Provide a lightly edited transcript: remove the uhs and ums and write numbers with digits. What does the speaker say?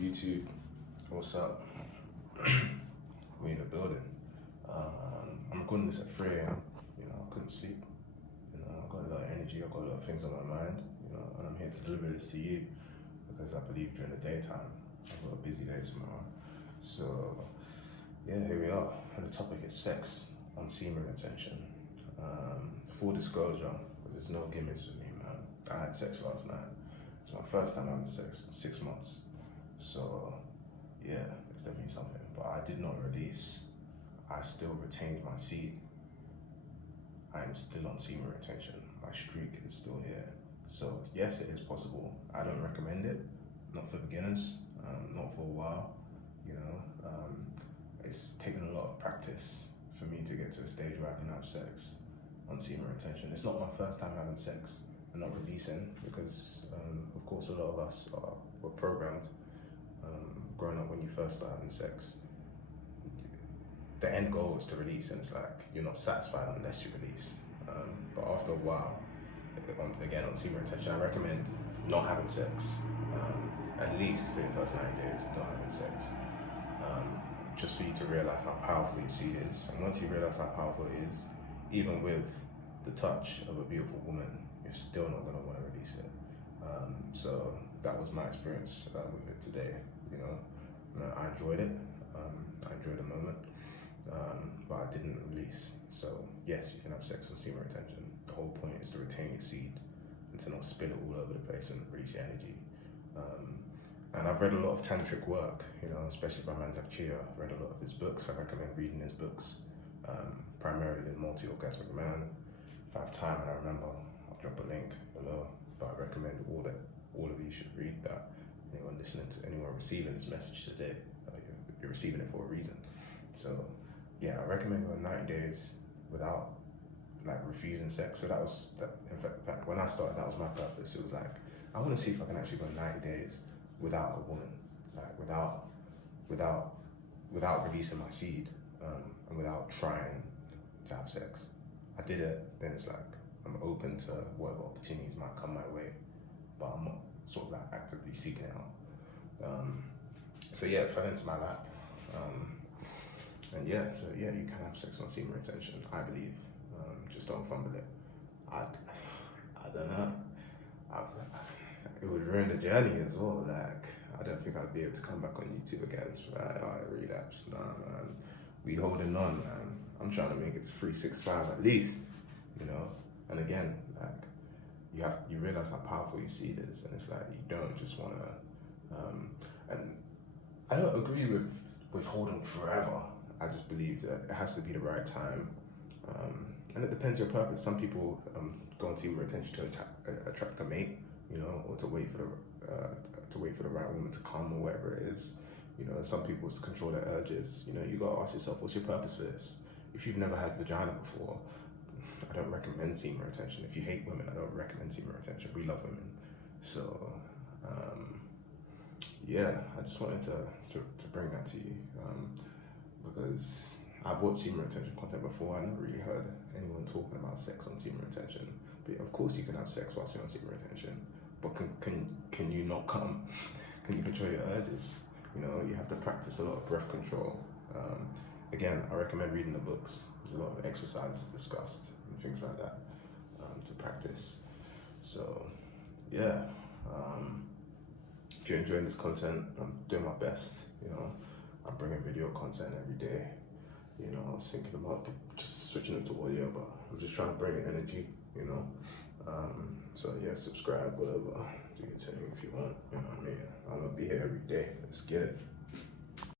YouTube, what's up? We in the building. I'm recording this at 3 a.m. You know, I couldn't sleep. You know, I've got a lot of energy, I've got a lot of things on my mind, you know, and I'm here to deliver this to you because I believe during the daytime, I've got a busy day tomorrow. So, yeah, here we are. And the topic is sex on semen retention. Full disclosure, because there's no gimmicks with me, man. I had sex last night. It's my first time having sex in 6 months. So, yeah, it's definitely something. But I did not release. I still retained my seed. I am still on semen retention. My streak is still here. So, yes, it is possible. I don't recommend it. Not for beginners. Not for a while. You know, it's taken a lot of practice for me to get to a stage where I can have sex on semen retention. It's not my first time having sex and not releasing because, of course, a lot of us were programmed growing up when you first start having sex. The end goal is to release, and it's like you're not satisfied unless you release. But after a while, again on semen retention, I recommend not having sex at least for your first 9 days, not having sex. Just for you to realize how powerful your seed is. And once you realize how powerful it is, even with the touch of a beautiful woman, you're still not going to want to release it. So that was my experience with it today. You know, I enjoyed it. I enjoyed the moment, but I didn't release. So yes, you can have sex on semen retention. The whole point is to retain your seed and to not spill it all over the place and release your energy. And I've read a lot of tantric work, you know, especially by Mantak. I've read a lot of his books. I recommend reading his books, primarily The Multi-Orgasmic Man. If I have time and I remember, I'll drop a link below. But I recommend all of you should read that. Anyone listening to, anyone receiving this message today, you're receiving it for a reason. So yeah, I recommend going 90 days without like refusing sex. So in fact, when I started, that was my purpose. It was like, I want to see if I can actually go 90 days without a woman, like without releasing my seed, and without trying to have sex. I did it, then it's like, I'm open to whatever opportunities might come my way, but I'm not sort of like actively seeking it out. So yeah, it fell into my lap. And yeah, so yeah, you can have sex on semen retention, I believe. Just don't fumble it. I don't know. It would ruin the journey as well. Like, I don't think I'd be able to come back on YouTube again. It's like, oh, I relapsed. Nah, man. We holding on, man. I'm trying to make it to 365 at least, you know? And again, like, you realize how powerful your seed is, and it's like, you don't just want to, and I don't agree with holding forever. I just believe that it has to be the right time. And it depends your purpose. Some people go on semen retention to attract a mate, you know, or to wait for the right woman to come or whatever it is. You know, some people to control their urges. You know, you gotta ask yourself, what's your purpose for this? If you've never had vagina before, I don't recommend semen retention. If you hate women, I don't recommend semen retention. We love women. So, yeah, I just wanted to bring that to you because I've watched semen retention content before. I never really heard anyone talking about sex on semen retention. But of course you can have sex whilst you're on semen retention, but can you not come? Can you control your urges? You know, you have to practice a lot of breath control. Again, I recommend reading the books. There's a lot of exercises discussed and things like that to practice. So yeah, if you're enjoying this content, I'm doing my best. You know, I'm bringing video content every day. You know, I was thinking about just switching it to audio, but I'm just trying to bring energy, you know. So yeah, subscribe, whatever. You can tell me if you want, you know what I mean? I'm gonna be here every day. Let's get it.